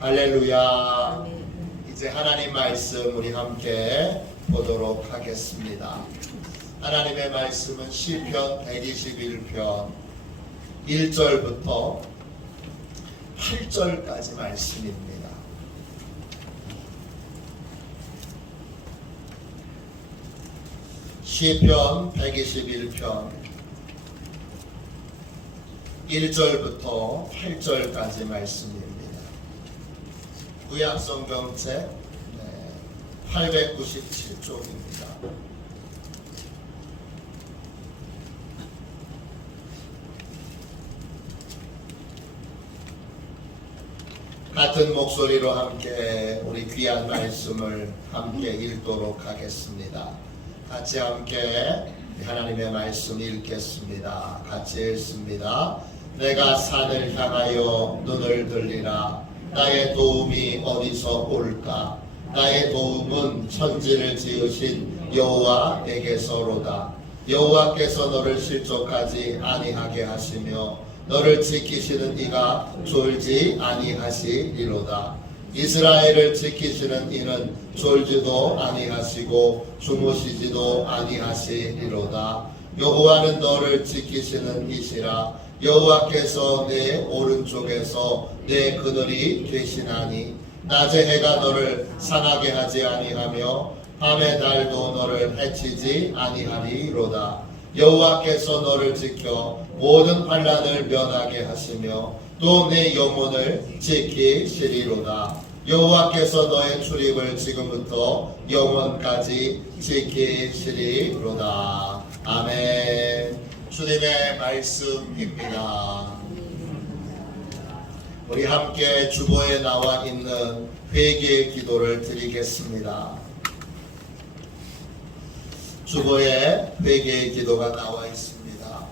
할렐루야. 이제 하나님 말씀 우리 함께 보도록 하겠습니다. 하나님의 말씀은 시편 121편 1절부터 8절까지 말씀입니다. 시편 121편 1절부터 8절까지 말씀입니다. 구약성경책 897쪽입니다. 같은 목소리로 함께 우리 귀한 말씀을 함께 읽도록 하겠습니다. 같이 함께 하나님의 말씀 읽겠습니다. 같이 읽습니다. 내가 산을 향하여 눈을 들리라. 나의 도움이 어디서 올까? 나의 도움은 천지를 지으신 여호와에게서로다. 여호와께서 너를 실족하지 아니하게 하시며 너를 지키시는 이가 졸지 아니하시리로다. 이스라엘을 지키시는 이는 졸지도 아니하시고 주무시지도 아니하시리로다. 여호와는 너를 지키시는 이시라. 여호와께서 내 오른쪽에서 내 그늘이 되시나니 낮에 해가 너를 상하게 하지 아니하며 밤의 달도 너를 해치지 아니하리로다. 여호와께서 너를 지켜 모든 환난을 면하게 하시며 또 내 영혼을 지키시리로다. 여호와께서 너의 출입을 지금부터 영원까지 지키시리로다. 아멘. 주님의 말씀입니다. 우리 함께 주보에 나와 있는 회개의 기도를 드리겠습니다. 주보에 회개의 기도가 나와 있습니다.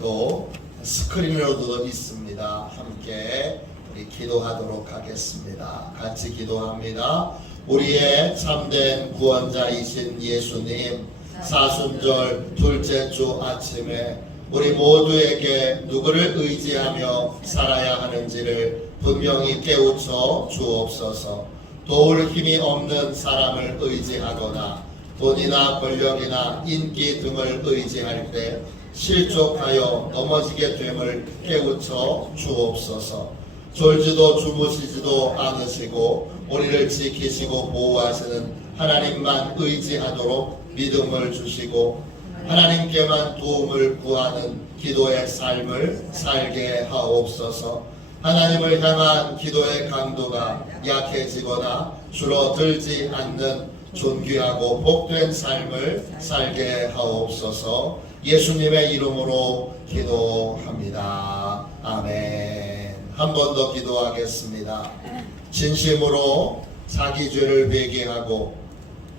또 스크린으로도 있습니다. 함께 우리 기도하도록 하겠습니다. 같이 기도합니다. 우리의 참된 구원자이신 예수님, 사순절 둘째 주 아침에 우리 모두에게 누구를 의지하며 살아야 하는지를 분명히 깨우쳐 주옵소서. 도울 힘이 없는 사람을 의지하거나 돈이나 권력이나 인기 등을 의지할 때 실족하여 넘어지게 됨을 깨우쳐 주옵소서. 졸지도 주무시지도 않으시고 우리를 지키시고 보호하시는 하나님만 의지하도록 믿음을 주시고 하나님께만 도움을 구하는 기도의 삶을 살게 하옵소서. 하나님을 향한 기도의 강도가 약해지거나 줄어들지 않는 존귀하고 복된 삶을 살게 하옵소서. 예수님의 이름으로 기도합니다. 아멘. 한 번 더 기도하겠습니다. 진심으로 자기 죄를 회개하고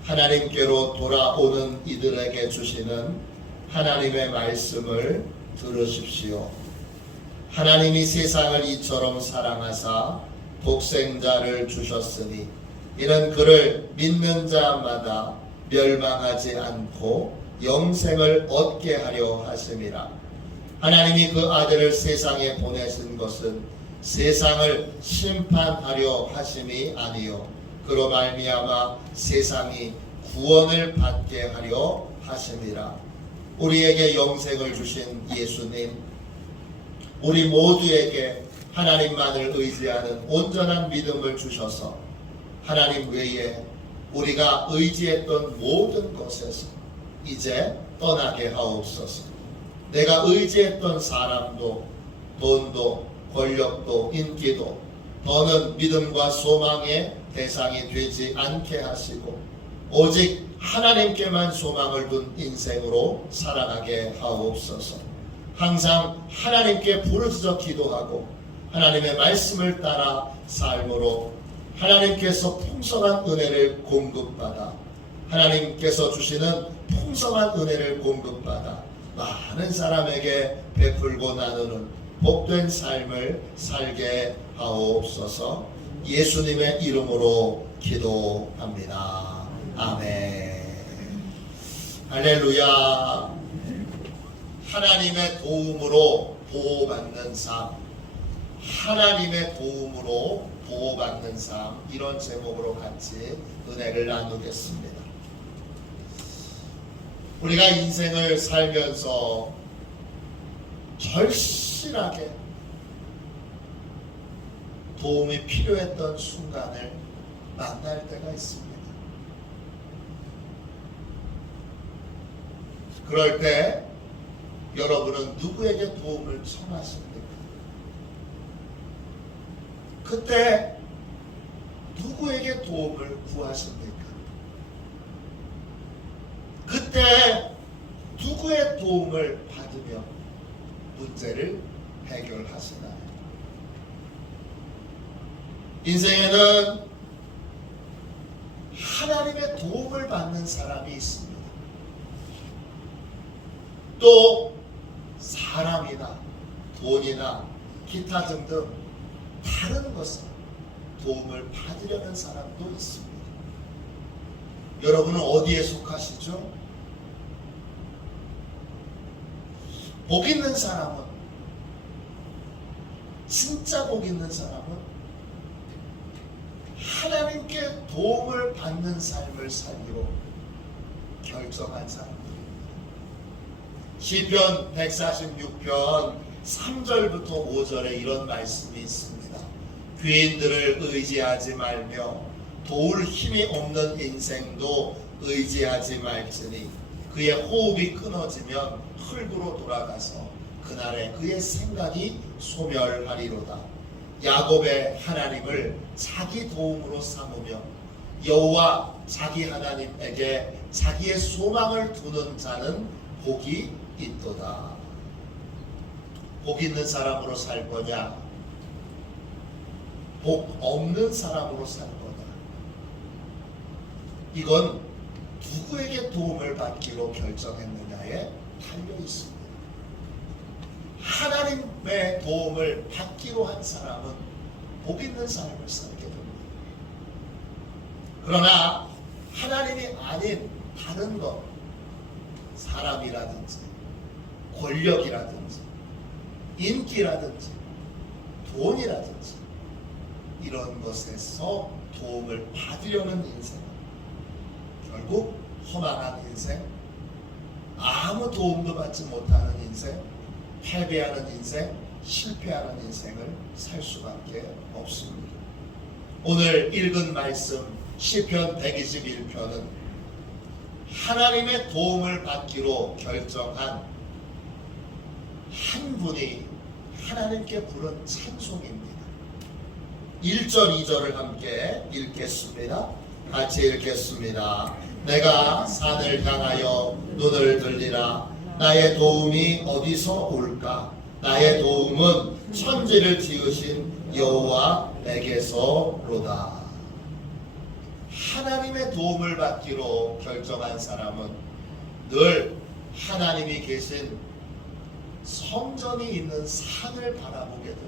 하나님께로 돌아오는 이들에게 주시는 하나님의 말씀을 들으십시오. 하나님이 세상을 이처럼 사랑하사 독생자를 주셨으니 이는 그를 믿는 자마다 멸망하지 않고 영생을 얻게 하려 하심이라. 하나님이 그 아들을 세상에 보내신 것은 세상을 심판하려 하심이 아니요 그로 말미암아 세상이 구원을 받게 하려 하심이라. 우리에게 영생을 주신 예수님, 우리 모두에게 하나님만을 의지하는 온전한 믿음을 주셔서 하나님 외에 우리가 의지했던 모든 것에서 이제 떠나게 하옵소서. 내가 의지했던 사람도 돈도 권력도 인기도 더는 믿음과 소망의 대상이 되지 않게 하시고 오직 하나님께만 소망을 둔 인생으로 살아가게 하옵소서. 항상 하나님께 부르짖어 기도하고 하나님의 말씀을 따라 삶으로 하나님께서 풍성한 은혜를 공급받아 하나님께서 주시는 풍성한 은혜를 공급받아 많은 사람에게 베풀고 나누는 복된 삶을 살게 하옵소서. 예수님의 이름으로 기도합니다. 아멘. 할렐루야. 하나님의 도움으로 보호받는 삶, 하나님의 도움으로 보호받는 삶, 이런 제목으로 같이 은혜를 나누겠습니다. 우리가 인생을 살면서 절실하게 도움이 필요했던 순간을 만날 때가 있습니다. 그럴 때 여러분은 누구에게 도움을 청하십니까? 그때 누구에게 도움을 구하십니까? 그때 누구의 도움을 받으며 문제를 해결하시나요? 인생에는 하나님의 도움을 받는 사람이 있습니다. 또 사람이나 돈이나 기타 등등 다른 것에 도움을 받으려는 사람도 있습니다. 여러분은 어디에 속하시죠? 복 있는 사람은, 진짜 복 있는 사람은 하나님께 도움을 받는 삶을 살기로 결정한 사람들입니다. 시편 146편 3절부터 5절에 이런 말씀이 있습니다. 귀인들을 의지하지 말며 도울 힘이 없는 인생도 의지하지 말지니 그의 호흡이 끊어지면 흙으로 돌아가서 그날에 그의 생각이 소멸하리로다. 야곱의 하나님을 자기 도움으로 삼으며 여호와 자기 하나님에게 자기의 소망을 두는 자는 복이 있도다. 복 있는 사람으로 살 거냐? 복 없는 사람으로 살 거냐? 이건 누구에게 도움을 받기로 결정했느냐에 달려 있습니다. 하나님의 도움을 받기로 한 사람은 복 있는 삶을 살게 됩니다. 그러나 하나님이 아닌 다른 것, 사람이라든지 권력이라든지 인기라든지 돈이라든지 이런 것에서 도움을 받으려는 인생은 결국 허망한 인생, 아무 도움도 받지 못하는 인생, 패배하는 인생, 실패하는 인생을 살 수밖에 없습니다. 오늘 읽은 말씀 시편 121편은 하나님의 도움을 받기로 결정한 한 분이 하나님께 부른 찬송입니다. 1절 2절을 함께 읽겠습니다. 같이 읽겠습니다. 내가 산을 향하여 눈을 들리라. 나의 도움이 어디서 올까? 나의 도움은 천지를 지으신 여호와에게서로다. 하나님의 도움을 받기로 결정한 사람은 늘 하나님이 계신 성전이 있는 산을 바라보게 됩니다.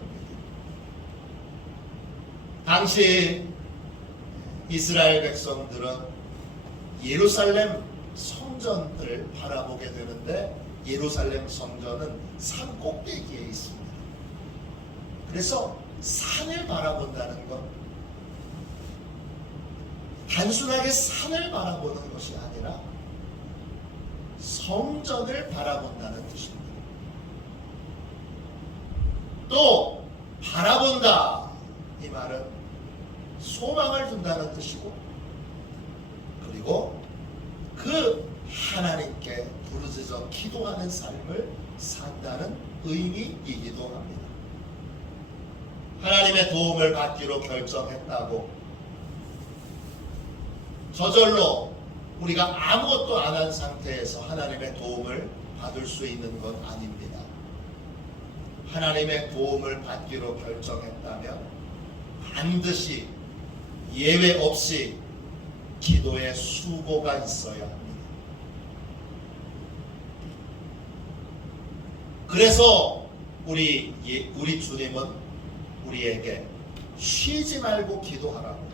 당시 이스라엘 백성들은 예루살렘 성전을 바라보게 되는데 예루살렘 성전은 산 꼭대기에 있습니다. 그래서 산을 바라본다는 것, 단순하게 산을 바라보는 것이 아니라 성전을 바라본다는 뜻입니다. 또 바라본다, 이 말은 소망을 둔다는 뜻이고, 그리고 그 하나님께 부르짖어 기도하는 삶을 산다는 의미이기도 합니다. 하나님의 도움을 받기로 결정했다고 저절로 우리가 아무것도 안 한 상태에서 하나님의 도움을 받을 수 있는 건 아닙니다. 하나님의 도움을 받기로 결정했다면 반드시 예외 없이 기도의 수고가 있어야 합니다. 그래서 우리 주님은 우리에게 쉬지 말고 기도하라고,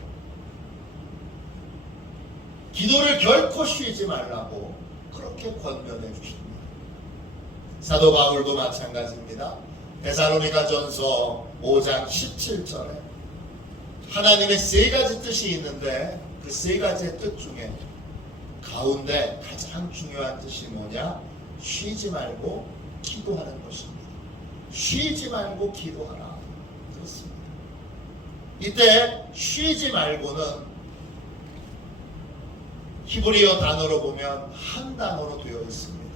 기도를 결코 쉬지 말라고 그렇게 권면해 주십니다. 사도 바울도 마찬가지입니다. 데살로니가전서 5장 17절에 하나님의 세 가지 뜻이 있는데 그 세 가지의 뜻 중에 가운데 가장 중요한 뜻이 뭐냐? 쉬지 말고 기도하는 것입니다. 쉬지 말고 기도하라. 그렇습니다. 이때 쉬지 말고는 히브리어 단어로 보면 한 단어로 되어 있습니다.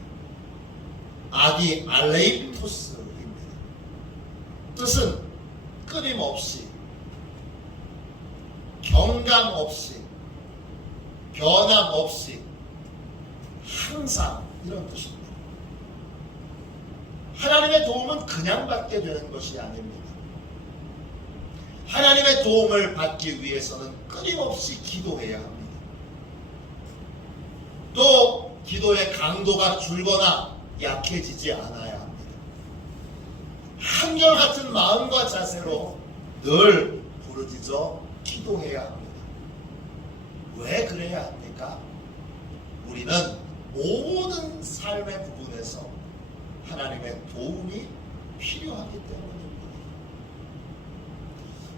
아디 알레이토스입니다. 뜻은 끊임없이, 경감 없이, 변함없이, 항상 이런 뜻입니다. 하나님의 도움은 그냥 받게 되는 것이 아닙니다. 하나님의 도움을 받기 위해서는 끊임없이 기도해야 합니다. 또 기도의 강도가 줄거나 약해지지 않아야 합니다. 한결같은 마음과 자세로 늘 부르짖어 기도해야 합니다. 왜 그래야 합니까? 우리는 모든 삶의 부분에서 하나님의 도움이 필요하기 때문입니다.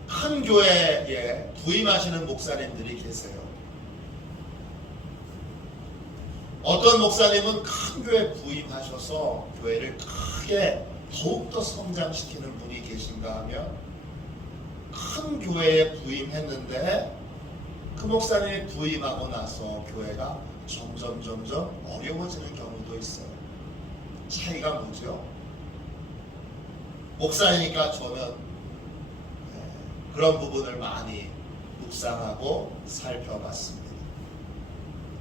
큰 교회에 부임하시는 목사님들이 계세요. 어떤 목사님은 큰 교회 부임하셔서 교회를 크게 더욱더 성장시키는 분이 계신가 하면 큰 교회에 부임했는데 그 목사님이 부임하고 나서 교회가 점점 어려워지는 경우도 있어요. 차이가 뭐죠? 목사니까 저는 그런 부분을 많이 묵상하고 살펴봤습니다.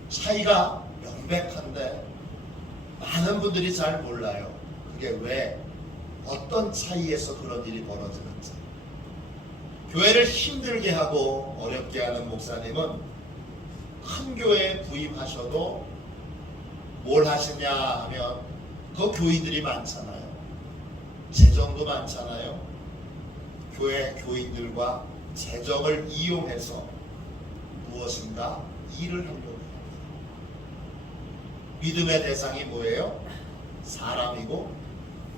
차이가 명백한데 많은 분들이 잘 몰라요. 그게 왜 어떤 차이에서 그런 일이 벌어지는지. 교회를 힘들게 하고 어렵게 하는 목사님은 큰 교회에 부임하셔도 뭘 하시냐 하면 그 교인들이 많잖아요. 재정도 많잖아요. 교회 교인들과 재정을 이용해서 무엇인가 일을 하려고 합니다. 믿음의 대상이 뭐예요? 사람이고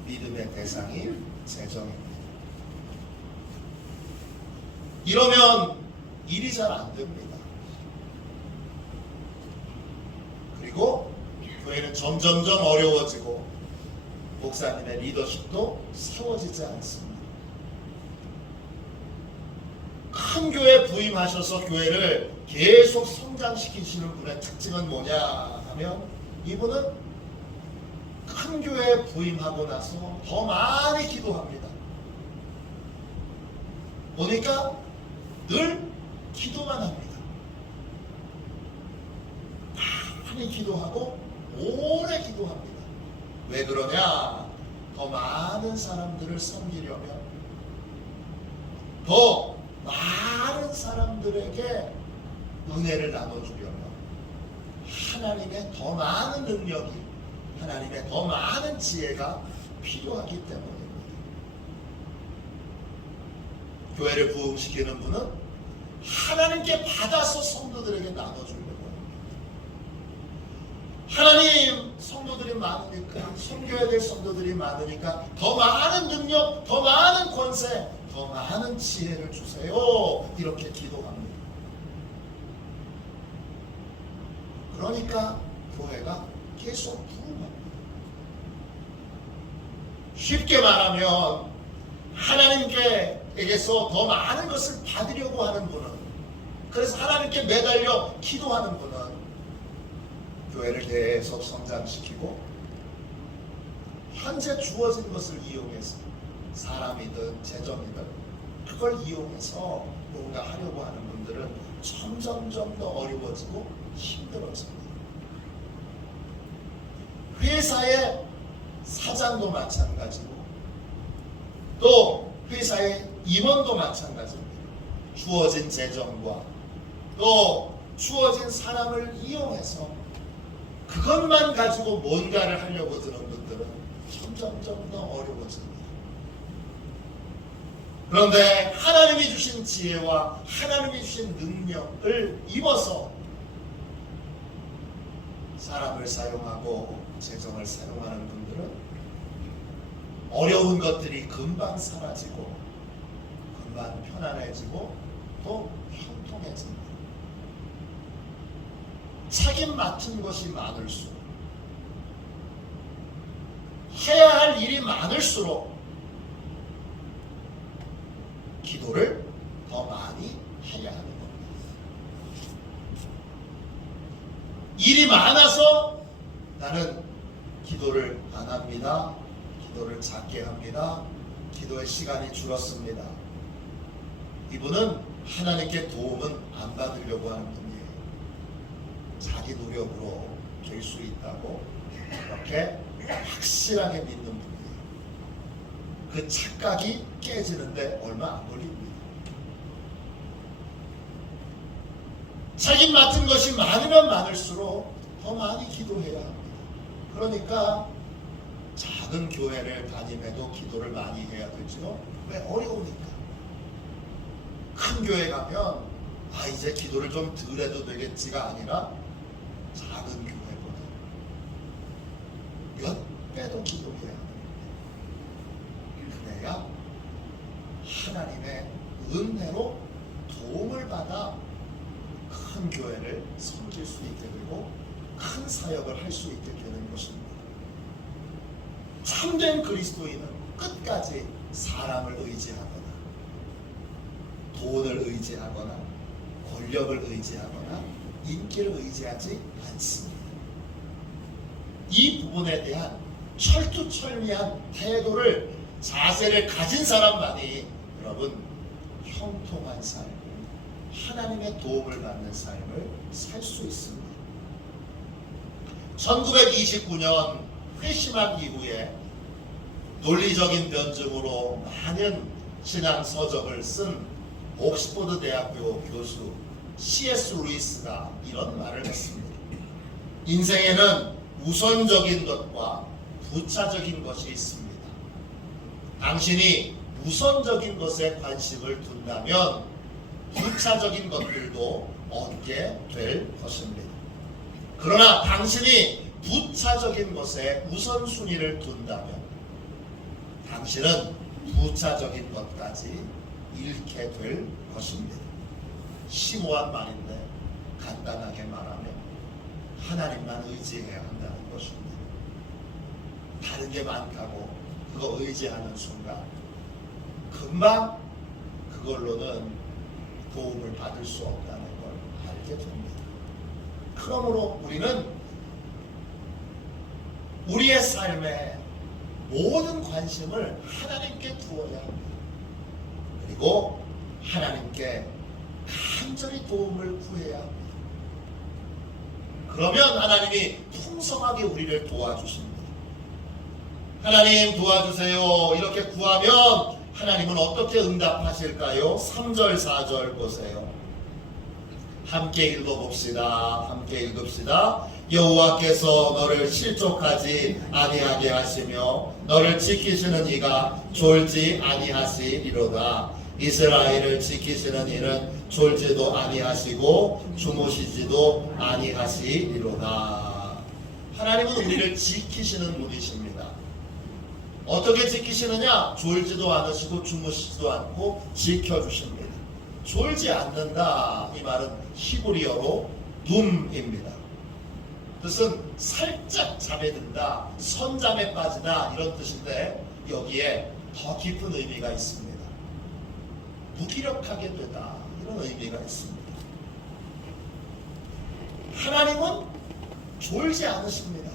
믿음의 대상이 재정입니다. 이러면 일이 잘 안 됩니다. 그리고 교회는 점점점 어려워지고 목사님의 리더십도 세워지지 않습니다. 큰 교회 부임하셔서 교회를 계속 성장시키시는 분의 특징은 뭐냐 하면 이분은 큰 교회에 부임하고 나서 더 많이 기도합니다. 보니까 늘 기도만 합니다. 많이 기도하고 오래 기도합니다. 왜 그러냐? 더 많은 사람들을 섬기려면, 더 많은 사람들에게 은혜를 나눠주려면 하나님의 더 많은 능력이, 하나님의 더 많은 지혜가 필요하기 때문입니다. 교회를 부흥시키는 분은 하나님께 받아서 성도들에게 나눠주려고 합니다. 하나님, 성도들이 많으니까, 섬겨야 될 성도들이 많으니까 더 많은 능력, 더 많은 권세, 더 많은 지혜를 주세요. 이렇게 기도합니다. 그러니까 교회가 계속 부흥합니다. 쉽게 말하면 하나님께서 더 많은 것을 받으려고 하는 분은, 그래서 하나님께 매달려 기도하는 분은 교회를 계속 성장시키고 현재 주어진 것을 이용해서, 사람이든 재정이든 그걸 이용해서 뭔가 하려고 하는 분들은 점점점 더 어려워지고 힘들어집니다. 회사의 사장도 마찬가지고 또 회사의 임원도 마찬가지입니다. 주어진 재정과 또 주어진 사람을 이용해서 그것만 가지고 뭔가를 하려고 드는 분들은 점점점 더 어려워집니다. 그런데 하나님이 주신 지혜와 하나님이 주신 능력을 입어서 사람을 사용하고 재정을 사용하는 분들은 어려운 것들이 금방 사라지고 금방 편안해지고 또 형통해집니다. 책임 맡은 것이 많을수록, 해야 할 일이 많을수록 기도를 더 많이 해야 하는 겁니다. 일이 많아서 나는 기도를 안 합니다. 기도를 작게 합니다. 기도의 시간이 줄었습니다. 이분은 하나님께 도움은 안 받으려고 하는 분이에요. 자기 노력으로 될 수 있다고 그렇게 확실하게 믿는 분이에요. 그 착각이 깨지는데 얼마 안 걸립니다. 책임 맡은 것이 많으면 많을수록 더 많이 기도해야 합니다. 그러니까 작은 교회를 다님해도 기도를 많이 해야 되죠. 왜? 어려우니까. 큰 교회 가면 이제 기도를 좀 덜 해도 되겠지가 아니라 작은 교회보다 몇 배도 기도해야 합니다. 그래야 하나님의 은혜로 도움을 받아 큰 교회를 섬길 수 있게 되고 큰 사역을 할 수 있게 되는 것입니다. 참된 그리스도인은 끝까지 사람을 의지하거나 돈을 의지하거나 권력을 의지하거나 인기를 의지하지 않습니다. 이 부분에 대한 철두철미한 태도를, 자세를 가진 사람만이 여러분 형통한 삶, 하나님의 도움을 받는 삶을 살 수 있습니다. 1929년 회심한 이후에 논리적인 변증으로 많은 신앙 서적을 쓴 옥스퍼드 대학교 교수 C.S. 루이스가 이런 말을 했습니다. 인생에는 우선적인 것과 부차적인 것이 있습니다. 당신이 우선적인 것에 관심을 둔다면 부차적인 것들도 얻게 될 것입니다. 그러나 당신이 부차적인 것에 우선순위를 둔다면 당신은 부차적인 것까지 잃게 될 것입니다. 심오한 말인데 간단하게 말하면 하나님만 의지해야 한다는 것입니다. 다른 게 많다고 그거 의지하는 순간 금방 그걸로는 도움을 받을 수 없다는 걸 알게 됩니다. 그러므로 우리는 우리의 삶에 모든 관심을 하나님께 두어야 합니다. 그리고 하나님께 간절히 도움을 구해야 합니다. 그러면 하나님이 풍성하게 우리를 도와주십니다. 하나님 도와주세요 이렇게 구하면 하나님은 어떻게 응답하실까요? 3절 4절 보세요. 함께 읽어봅시다. 함께 읽읍시다. 여호와께서 너를 실족하지 아니하게 하시며 너를 지키시는 이가 졸지 아니하시리로다. 이스라엘을 지키시는 이는 졸지도 아니하시고 주무시지도 아니하시리로다. 하나님은 우리를 지키시는 분이십니다. 어떻게 지키시느냐? 졸지도 않으시고 주무시지도 않고 지켜주십니다. 졸지 않는다, 이 말은 히브리어로 둠입니다. 뜻은 살짝 잠에 든다, 선잠에 빠지다 이런 뜻인데 여기에 더 깊은 의미가 있습니다. 무기력하게 되다 이런 의미가 있습니다. 하나님은 졸지 않으십니다.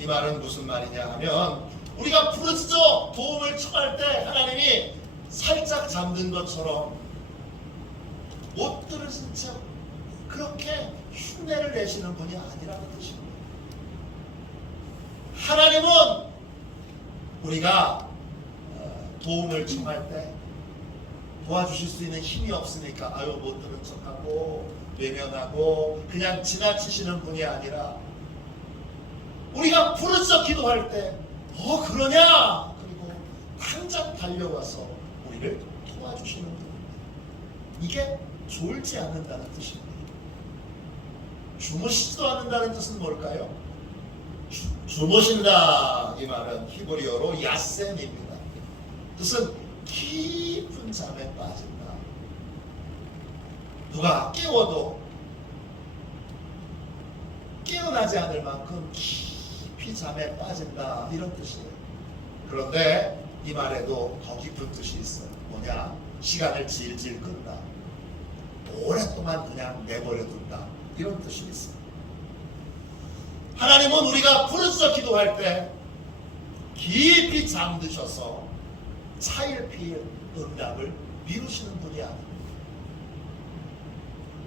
이 말은 무슨 말이냐 하면 우리가 부르짖어 도움을 청할 때 하나님이 살짝 잠든 것처럼 못 들으신 척 그렇게 흉내를 내시는 분이 아니라는 뜻입니다. 하나님은 우리가 도움을 청할 때 도와주실 수 있는 힘이 없으니까 못 들은 척하고 외면하고 그냥 지나치시는 분이 아니라 우리가 부르짖어 기도할 때 그러냐? 그리고 당장 달려와서 우리를 도와주시는 분입니다. 이게 졸지 않는다는 뜻입니다. 주무시지도 않는다는 뜻은 뭘까요? 주무신다 이 말은 히브리어로 야셈입니다. 그것은 깊은 잠에 빠진다. 누가 깨워도 깨어나지 않을 만큼 깊이 잠에 빠진다, 이런 뜻이에요. 그런데 이 말에도 더 깊은 뜻이 있어요. 뭐냐? 시간을 질질 끈다, 오랫동안 그냥 내버려둔다, 이런 뜻이 있어요. 하나님은 우리가 부르짖어 기도할 때 깊이 잠드셔서 차일피일 응답을 미루시는 분이 아닙니다.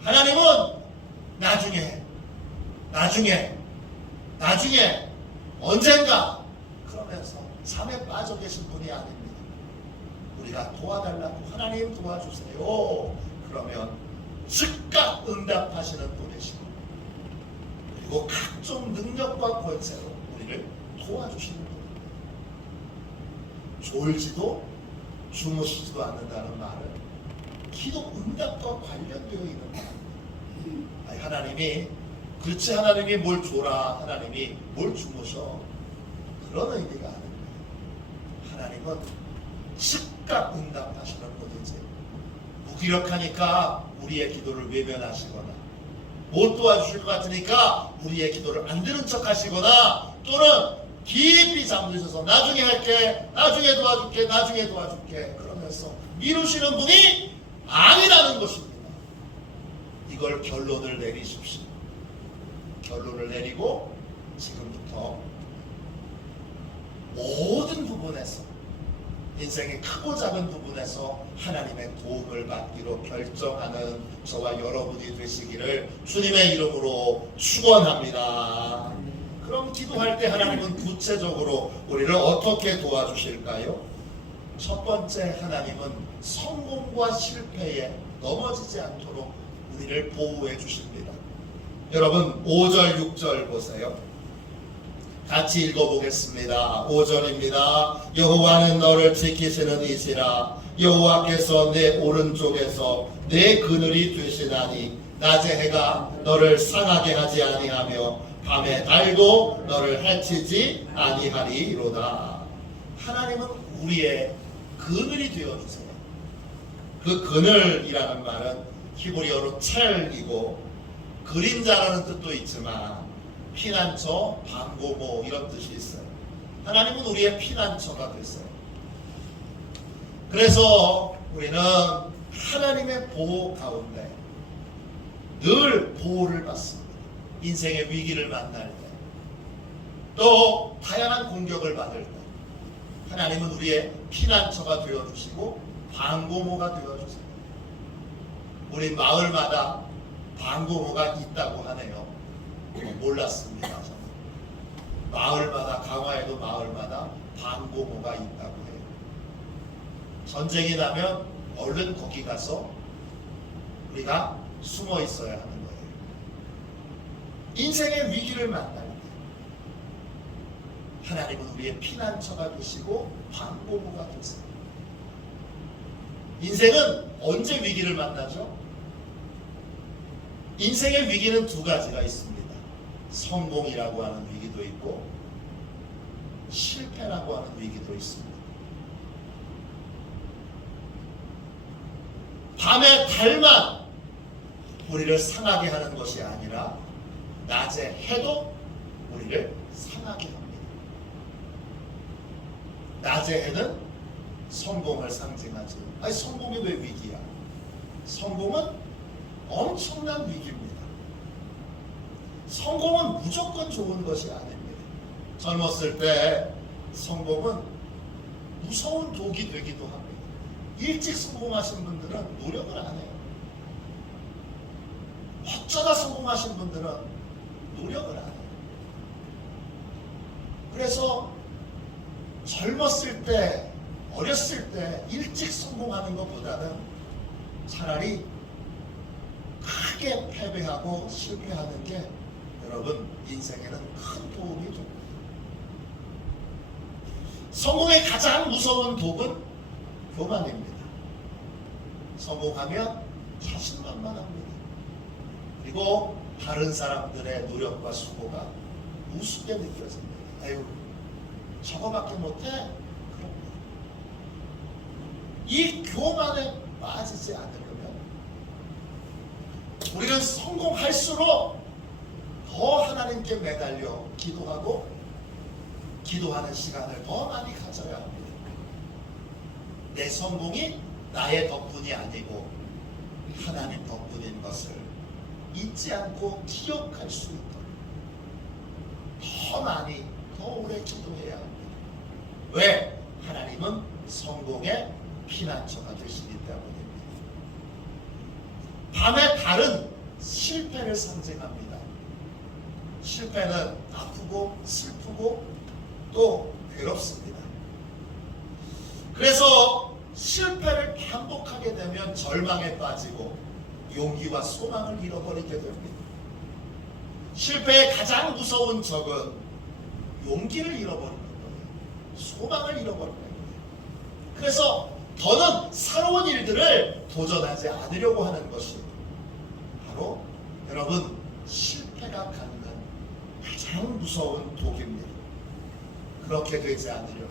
하나님은 나중에 언젠가 그러면서 잠에 빠져 계신 분이 아닙니다. 우리가 도와달라고 하나님 도와주세요 그러면 즉각 응답하시는 분이시고, 그리고 각종 능력과 권세로 우리를 도와주시는 분입니다. 졸지도 주무시지도 않는다는 말은 기도 응답과 관련되어 있는 말입니다. 하나님이 그렇지, 하나님이 뭘 줘라, 하나님이 뭘 주무셔, 그런 의미가 아닙니다. 하나님은 즉각 응답하시는 분이지, 무기력하니까 우리의 기도를 외면하시거나, 못 도와주실 것 같으니까 우리의 기도를 안 들은 척 하시거나, 또는 깊이 잠드셔서 나중에 할게, 나중에 도와줄게 그러면서 미루시는 분이 아니라는 것입니다. 이걸 결론을 내리십시오. 결론을 내리고 지금부터 모든 부분에서, 인생의 크고 작은 부분에서 하나님의 도움을 받기로 결정하는 저와 여러분이 되시기를 주님의 이름으로 축원합니다. 그럼 기도할 때 하나님은 구체적으로 우리를 어떻게 도와주실까요? 첫 번째, 하나님은 성공과 실패에 넘어지지 않도록 우리를 보호해 주십니다. 여러분 5절 6절 보세요. 같이 읽어보겠습니다. 5절입니다. 여호와는 너를 지키시는 이시라. 여호와께서 내 오른쪽에서 내 그늘이 되시나니 낮에 해가 너를 상하게 하지 아니하며 밤에 달도 너를 해치지 아니하리로다. 하나님은 우리의 그늘이 되어주세요. 그 그늘이라는 말은 히브리어로 첼이고 그림자라는 뜻도 있지만 피난처, 방고모 이런 뜻이 있어요. 하나님은 우리의 피난처가 됐어요. 그래서 우리는 하나님의 보호 가운데 늘 보호를 받습니다. 인생의 위기를 만날 때, 또 다양한 공격을 받을 때 하나님은 우리의 피난처가 되어주시고 방고모가 되어주세요. 우리 마을마다 방고모가 있다고 하네요. 몰랐습니다. 저는. 마을마다, 강화에도 마을마다 방고모가 있다고 해요. 전쟁이 나면 얼른 거기 가서 우리가 숨어 있어야 하는 거예요. 인생의 위기를 만날 때 하나님은 우리의 피난처가 되시고 방고모가 되세요. 인생은 언제 위기를 만나죠? 인생의 위기는 두 가지가 있습니다. 성공이라고 하는 위기도 있고 실패라고 하는 위기도 있습니다. 밤에 달만 우리를 상하게 하는 것이 아니라 낮에 해도 우리를 상하게 합니다. 낮의 해는 성공을 상징하지. 아니, 성공이 왜 위기야? 성공은 엄청난 위기입니다. 성공은 무조건 좋은 것이 아닙니다. 젊었을 때 성공은 무서운 독이 되기도 합니다. 일찍 성공하신 분들은 노력을 안 해요. 어쩌다 성공하신 분들은 노력을 안 해요. 그래서 젊었을 때, 어렸을 때 일찍 성공하는 것보다는 차라리 크게 패배하고 실패하는 게 여러분 인생에는 큰 도움이 됩니다. 성공의 가장 무서운 독은 교만입니다. 성공하면 자신만만합니다. 그리고 다른 사람들의 노력과 수고가 우습게 느껴집니다. 아유, 저거밖에 못해? 그럼 이 교만에 빠지지 않으려면 우리는 성공할수록 더 하나님께 매달려 기도하고 기도하는 시간을 더 많이 가져야 합니다. 내 성공이 나의 덕분이 아니고 하나님 덕분인 것을 잊지 않고 기억할 수 있도록 더 많이 더 오래 기도해야 합니다. 왜? 하나님은 성공의 피난처가 되시기 때문입니다. 밤의 달은 실패를 상징합니다. 실패는 아프고 슬프고 또 괴롭습니다. 그래서 실패를 반복하게 되면 절망에 빠지고 용기와 소망을 잃어버리게 됩니다. 실패의 가장 무서운 적은 용기를 잃어버리는 거예요. 소망을 잃어버리는 거예요. 그래서 더는 새로운 일들을 도전하지 않으려고 하는 것이 바로 여러분 실패가 갖는 가장 무서운 독입니다. 그렇게 되지 않으려면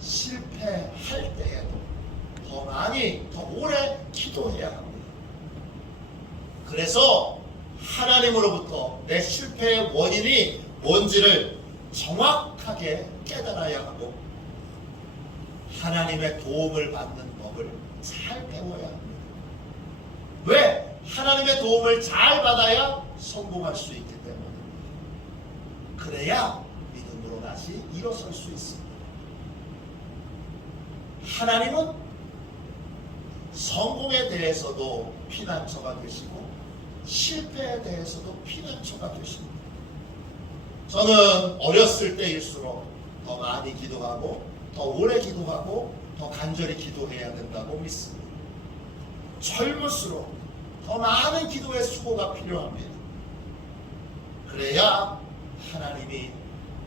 실패할 때에도 더 많이 더 오래 기도해야 합니다. 그래서 하나님으로부터 내 실패의 원인이 뭔지를 정확하게 깨달아야 하고 하나님의 도움을 받는 법을 잘 배워야 합니다. 왜? 하나님의 도움을 잘 받아야 성공할 수 있기 때문입니다. 그래야 믿음으로 다시 일어설 수 있습니다. 하나님은 성공에 대해서도 피난처가 되시고 실패에 대해서도 피난처가 되십니다. 저는 어렸을 때일수록 더 많이 기도하고 더 오래 기도하고 더 간절히 기도해야 된다고 믿습니다. 젊을수록 더 많은 기도의 수고가 필요합니다. 그래야 하나님이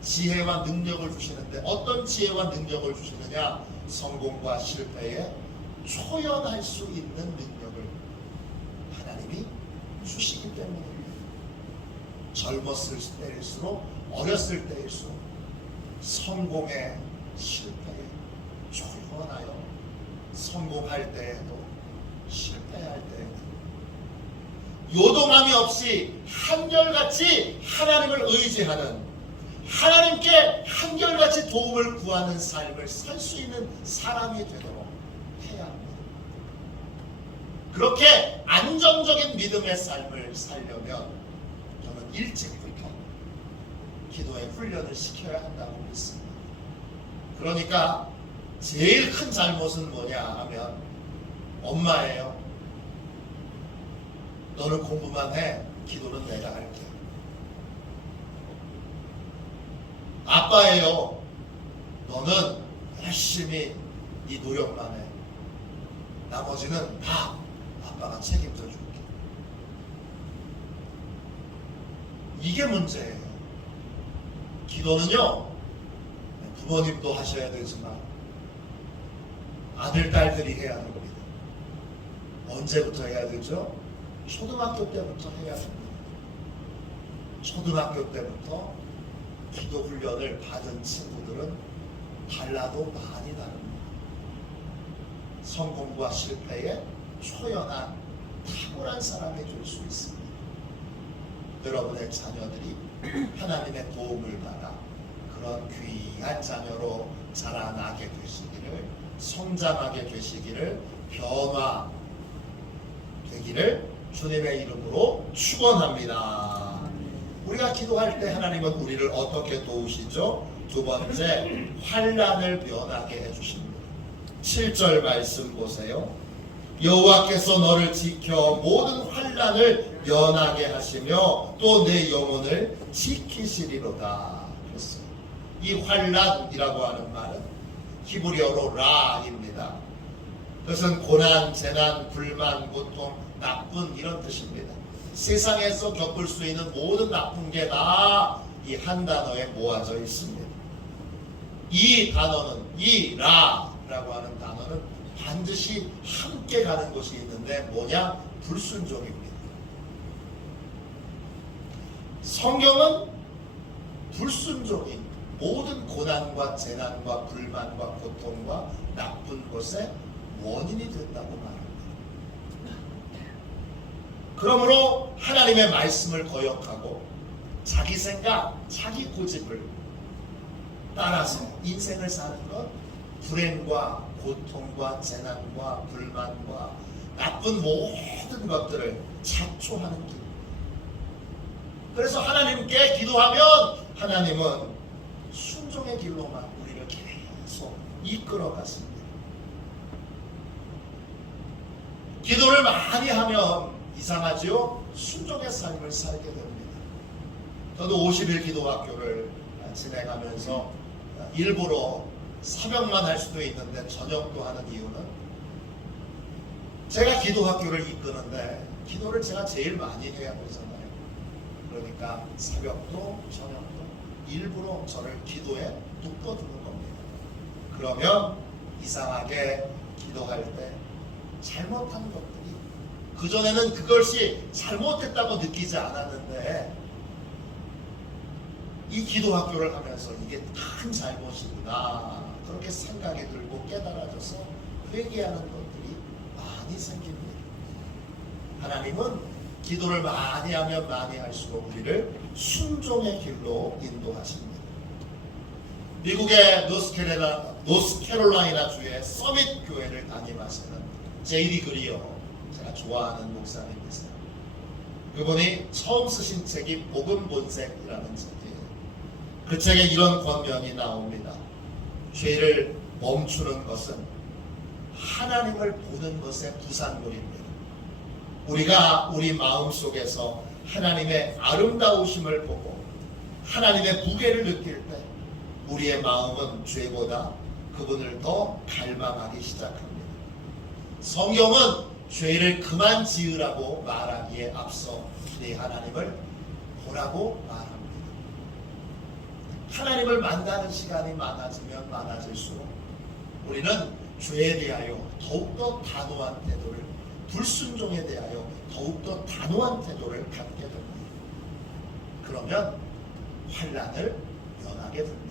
지혜와 능력을 주시는데 어떤 지혜와 능력을 주시느냐? 성공과 실패에 초연할 수 있는 능력을 하나님이 주시기 때문입니다. 젊었을 때일수록 어렸을 때일수록 성공에 실패에 초연하여 성공할 때에도 실패할 때에도 요동함이 없이 한결같이 하나님을 의지하는 하나님께 한결같이 도움을 구하는 삶을 살 수 있는 사람이 되도록 해야 합니다. 그렇게 안정적인 믿음의 삶을 살려면 저는 일찍부터 기도의 훈련을 시켜야 한다고 믿습니다. 그러니까 제일 큰 잘못은 뭐냐 하면 엄마예요. 너는 공부만 해. 기도는 내가 할게. 아빠예요. 너는 열심히 네 노력만 해. 나머지는 다 아빠가 책임져 줄게. 이게 문제예요. 기도는요, 부모님도 하셔야 되지만 아들, 딸들이 해야 됩니다. 언제부터 해야 되죠? 초등학교 때부터 해야 됩니다. 초등학교 때부터 기도 훈련을 받은 친구들은 달라도 많이 다릅니다. 성공과 실패에 초연한 탁월한 사람이 될 수 있습니다. 여러분의 자녀들이 하나님의 도움을 받아 그런 귀한 자녀로 자라나게 되시기를, 성장하게 되시기를, 변화되기를 주님의 이름으로 축원합니다. 우리가 기도할 때 하나님은 우리를 어떻게 도우시죠? 두 번째, 환난을 면하게 해주십니다. 7절 말씀 보세요. 여호와께서 너를 지켜 모든 환난을 면하게 하시며 또 내 영혼을 지키시리로다. 그랬어요. 이 환난이라고 하는 말은 히브리어로 라입니다. 그것은 고난, 재난, 불만, 고통, 나쁜 이런 뜻입니다. 세상에서 겪을 수 있는 모든 나쁜 게 다 이 한 단어에 모아져 있습니다. 이 단어는, 이 라라고 하는 단어는 반드시 함께 가는 것이 있는데 뭐냐? 불순종입니다. 성경은 불순종이 모든 고난과 재난과 불만과 고통과 나쁜 것의 원인이 된다고 말합니다. 그러므로 하나님의 말씀을 거역하고 자기 생각, 자기 고집을 따라서 인생을 사는 것, 불행과 고통과 재난과 불만과 나쁜 모든 것들을 자초하는 길. 그래서 하나님께 기도하면 하나님은 순종의 길로만 우리를 계속 이끌어 가십니다. 기도를 많이 하면 이상하죠? 순종의 삶을 살게 됩니다. 저도 50일 기도학교를 진행하면서 일부러 새벽만 할 수도 있는데 저녁도 하는 이유는 제가 기도학교를 이끄는데 기도를 제가 제일 많이 해야 되잖아요. 그러니까 새벽도 저녁도 일부러 저를 기도에 묶어두는 겁니다. 그러면 이상하게 기도할 때 잘못한 것들이 그전에는 그것이 잘못됐다고 느끼지 않았는데 이 기도학교를 하면서 이게 큰 잘못이구나 그렇게 생각이 들고 깨달아져서 회개하는 것들이 많이 생깁니다. 하나님은 기도를 많이 하면 많이 할수록 우리를 순종의 길로 인도하십니다. 미국의 노스캐롤라이나 주의 서밋 교회를 담임하시는 제이디 그리어, 제가 좋아하는 목사님이세요. 그분이 처음 쓰신 책이 복음 본색이라는 책이에요. 그 책에 이런 권면이 나옵니다. 죄를 멈추는 것은 하나님을 보는 것의 부산물입니다. 우리가 우리 마음속에서 하나님의 아름다우심을 보고 하나님의 무게를 느낄 때 우리의 마음은 죄보다 그분을 더 갈망하기 시작합니다. 성경은 죄를 그만 지으라고 말하기에 앞서 네 하나님을 보라고 말합니다. 하나님을 만나는 시간이 많아지면 많아질수록 우리는 죄에 대하여 더욱더 단호한 태도를, 불순종에 대하여 더욱더 단호한 태도를 갖게 됩니다. 그러면 환난을 면하게 됩니다.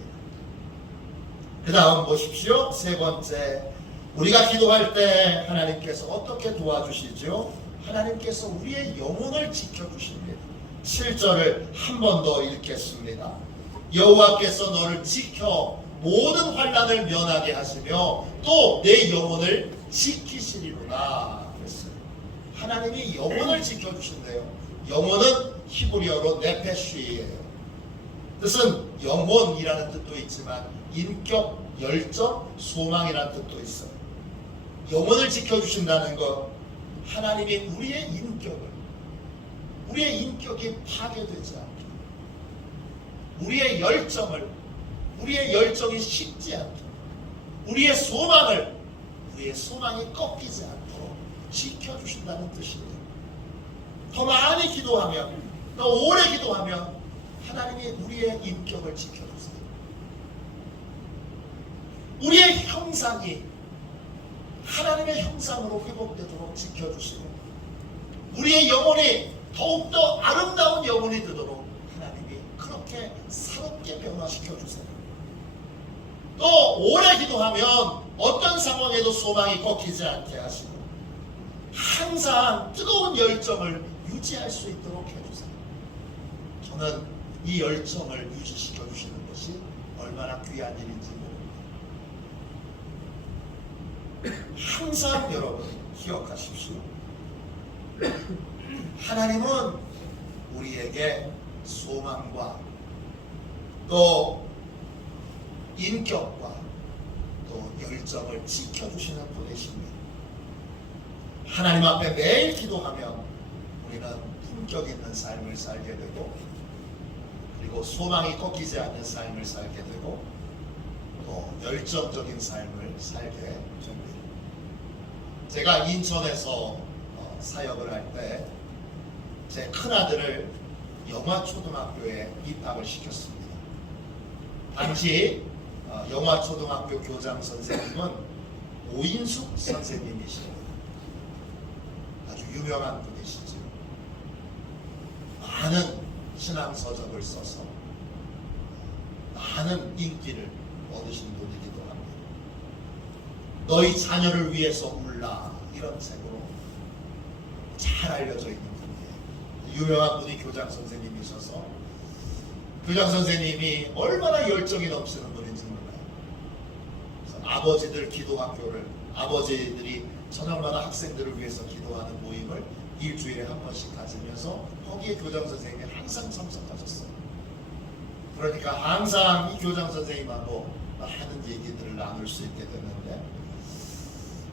그 다음 보십시오. 세 번째, 우리가 기도할 때 하나님께서 어떻게 도와주시죠? 하나님께서 우리의 영혼을 지켜주십니다. 7절을 한 번 더 읽겠습니다. 여호와께서 너를 지켜 모든 환난을 면하게 하시며 또 내 영혼을 지키시리로다 그랬어요. 하나님이 영혼을 지켜주신대요. 영혼은 히브리어로 네페쉬예요. 뜻은 영혼이라는 뜻도 있지만 인격, 열정, 소망이라는 뜻도 있어요. 영혼을 지켜주신다는 것, 하나님이 우리의 인격이 파괴되지 않게, 우리의 열정이 식지 않게, 우리의 소망이 꺾이지 않도록 지켜주신다는 뜻이에요. 더 많이 기도하면, 더 오래 기도하면 하나님이 우리의 인격을 지켜주세요. 우리의 형상이 하나님의 형상으로 회복되도록 지켜주시고 우리의 영혼이 더욱더 아름다운 영혼이 되도록 하나님이 그렇게 새롭게 변화시켜주세요. 또 오래 기도하면 어떤 상황에도 소망이 꺾이지 않게 하시고 항상 뜨거운 열정을 유지할 수 있도록 해주세요. 저는 이 열정을 유지시켜 주시는 것이 얼마나 귀한 일인지 모릅니다. 항상 여러분 기억하십시오. 하나님은 우리에게 소망과 또 인격과 또 열정을 지켜주시는 분이십니다. 하나님 앞에 매일 기도하면 우리는 품격 있는 삶을 살게 되고 그리고 소망이 꺾이지 않는 삶을 살게 되고 또 열정적인 삶을 살게 됩니다. 제가 인천에서 사역을 할 때 제 큰아들을 영화초등학교에 입학을 시켰습니다. 당시 영화초등학교 교장 선생님은 오인숙 선생님이십니다. 아주 유명한 분이시죠. 많은 신앙서적을 써서 많은 인기를 얻으신 분이기도 합니다. 너희 자녀를 위해서 울라, 이런 책으로 잘 알려져 있는 분이에요. 유명한 분이 교장 선생님이셔서 교장 선생님이 얼마나 열정이 넘치는 분인지 몰라요. 그래서 아버지들 기도학교를, 아버지들이 저녁마다 학생들을 위해서 기도하는 모임을 일주일에 한 번씩 가지면서 거기에 교장 선생님이 항상 참석하셨어요. 그러니까 항상 이 교장 선생님하고 많은 얘기들을 나눌 수 있게 됐는데,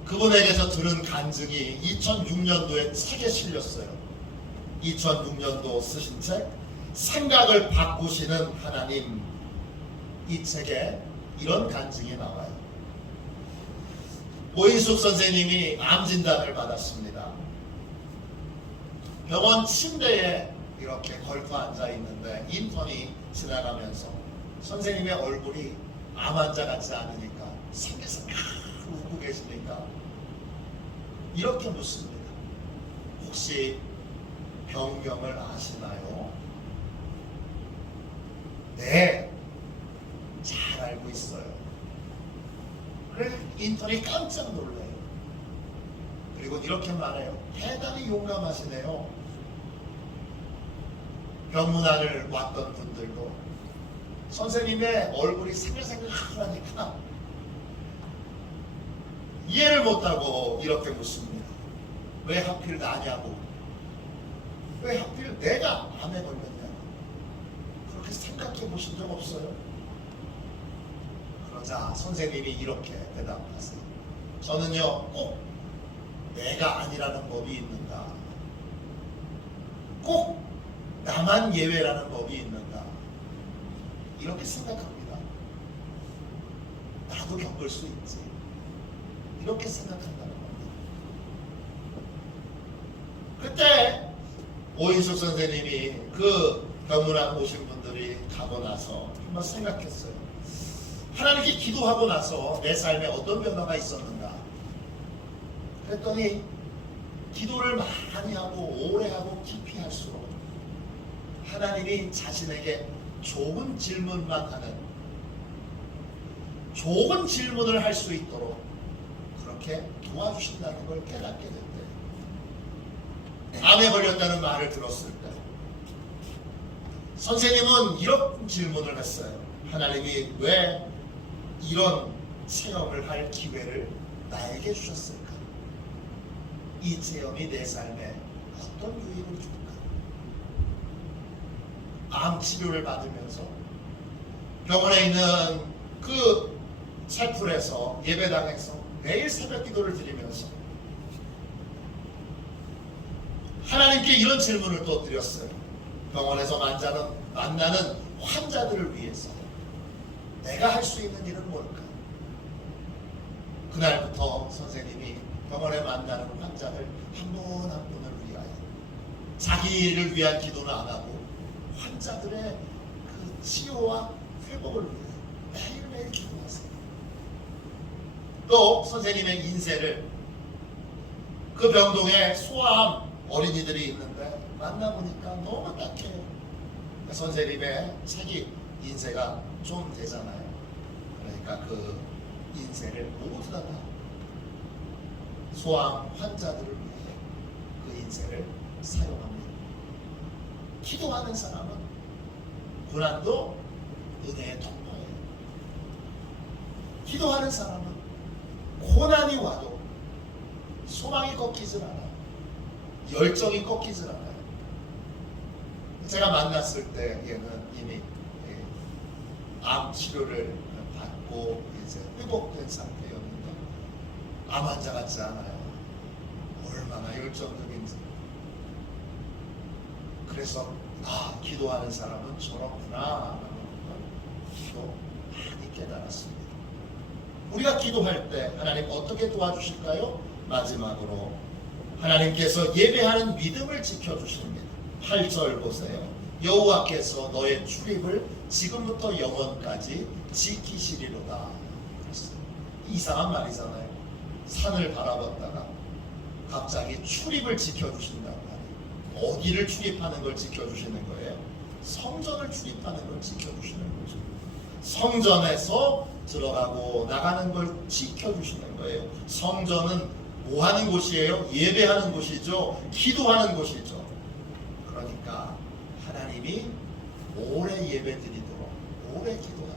그분에게서 들은 간증이 2006년도에 책에 실렸어요. 2006년도 쓰신 책 생각을 바꾸시는 하나님, 이 책에 이런 간증이 나와요. 오인숙 선생님이 암 진단을 받았습니다. 병원 침대에 이렇게 걸터 앉아 있는데 인턴이 지나가면서 선생님의 얼굴이 암 환자 같지 않으니까 생겨서 웃고 계시니까 이렇게 묻습니다. 혹시 병명을 아시나요? 네, 잘 알고 있어요. 그래 인턴이 깜짝 놀라요. 그리고 이렇게 말해요. 대단히 용감하시네요. 병문안을 왔던 분들도 선생님의 얼굴이 생글생글하니까 이해를 못하고 이렇게 묻습니다. 왜 하필 나냐고, 왜 하필 내가 암에 걸렸냐고, 그렇게 생각해 보신 적 없어요? 그러자 선생님이 이렇게 대답하세요. 저는요, 꼭 내가 아니라는 법이 있는가, 꼭 나만 예외라는 법이 있는가, 이렇게 생각합니다. 나도 겪을 수 있지, 이렇게 생각한다는 겁니다. 그때 오인숙 선생님이 그 병문안 오신 분들이 가고 나서 한번 생각했어요. 하나님께 기도하고 나서 내 삶에 어떤 변화가 있었는가. 그랬더니 기도를 많이 하고 오래 하고 깊이 할수록 하나님이 자신에게 좋은 질문만 하는, 좋은 질문을 할 수 있도록 그렇게 도와주신다는 걸 깨닫게 됐대요. 암에 걸렸다는 말을 들었을 때 선생님은 이런 질문을 했어요. 하나님이 왜 이런 체험을 할 기회를 나에게 주셨을까? 이 체험이 내 삶에 어떤 유익을 줄까? 암 치료를 받으면서 병원에 있는 그 채플에서 예배당에서 매일 새벽 기도를 드리면서 하나님께 이런 질문을 또 드렸어요. 병원에서 만나는 환자들을 위해서 내가 할 수 있는 일은 뭘까? 그날부터 선생님이 병원에 만나는 환자들 한 분 한 분을 위하여 자기를 위한 기도는 안 하고 환자들의 그 치유와 회복을 위해 매일매일 기도하세요. 또 선생님의 인쇄를, 그 병동에 소아암 어린이들이 있는데 만나보니까 너무 딱해요. 선생님의 책이 인쇄가 좀 되잖아요. 그러니까 그 인쇄를 모두 다 소아암 환자들을 위해 그 인쇄를 사용합니다. 기도하는 사람은 고난도 은혜의 통로예요. 기도하는 사람은 고난이 와도 소망이 꺾이질 않아요. 열정이 꺾이질 않아요. 제가 만났을 때 얘는 이미 암 치료를 받고 이제 회복된 상태였는데 암 환자 같지 않아요. 얼마나 열정적인지. 그래서 기도하는 사람은 저렇구나 하는 걸 기도 많이 깨달았습니다. 우리가 기도할 때 하나님 어떻게 도와주실까요? 마지막으로 하나님께서 예배하는 믿음을 지켜주십니다. 8절 보세요. 여호와께서 너의 출입을 지금부터 영원까지 지키시리로다. 이상한 말이잖아요. 산을 바라봤다가 갑자기 출입을 지켜주신다고 하니 어디를 출입하는 걸 지켜주시는 거예요? 성전을 출입하는 걸 지켜주시는 거죠. 성전에서 들어가고 나가는 걸 지켜주시는 거예요. 성전은 뭐 하는 곳이에요? 예배하는 곳이죠. 기도하는 곳이죠. 그러니까 하나님이 오래 예배드리도록, 오래 기도하도록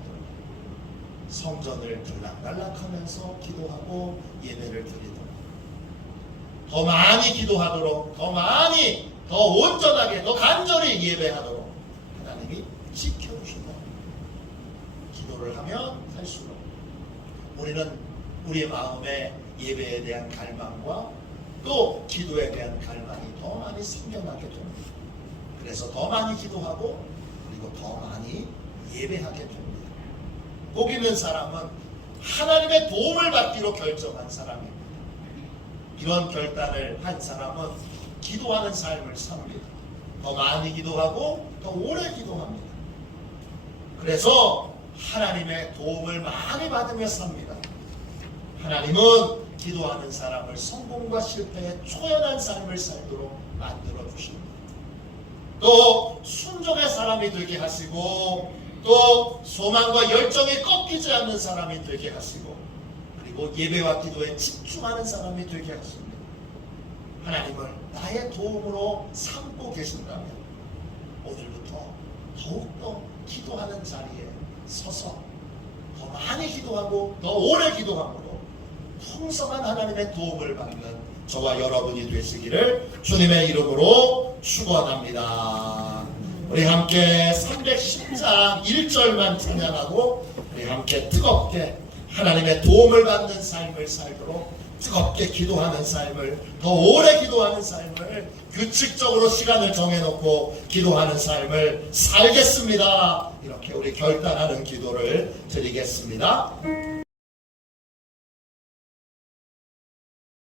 성전을 들락날락하면서 기도하고 예배를 드리도록, 더 많이 기도하도록, 더 많이, 더 온전하게, 더 간절히 예배하도록 하나님이 지켜주신다. 기도를 하면 할수록 우리는 우리의 마음에 예배에 대한 갈망과 또 기도에 대한 갈망이 더 많이 생겨나게 됩니다. 그래서 더 많이 기도하고 그리고 더 많이 예배하게 됩니다. 복 있는 사람은 하나님의 도움을 받기로 결정한 사람입니다. 이런 결단을 한 사람은 기도하는 삶을 삽니다. 더 많이 기도하고 더 오래 기도합니다. 그래서 하나님의 도움을 많이 받으며 삽니다. 하나님은 기도하는 사람을 성공과 실패에 초연한 삶을 살도록 만들어 주십니다. 또 순종의 사람이 되게 하시고 또 소망과 열정이 꺾이지 않는 사람이 되게 하시고 그리고 예배와 기도에 집중하는 사람이 되게 하십니다. 하나님을 나의 도움으로 삼고 계신다면 오늘부터 더욱더 기도하는 자리에 서서 더 많이 기도하고 더 오래 기도함으로 풍성한 하나님의 도움을 받는 저와 여러분이 되시기를 주님의 이름으로 축원합니다. 우리 함께 310장 1절만 찬양하고 우리 함께 뜨겁게 하나님의 도움을 받는 삶을 살도록 뜨겁게 기도하는 삶을, 더 오래 기도하는 삶을, 규칙적으로 시간을 정해놓고 기도하는 삶을 살겠습니다. 이렇게 우리 결단하는 기도를 드리겠습니다.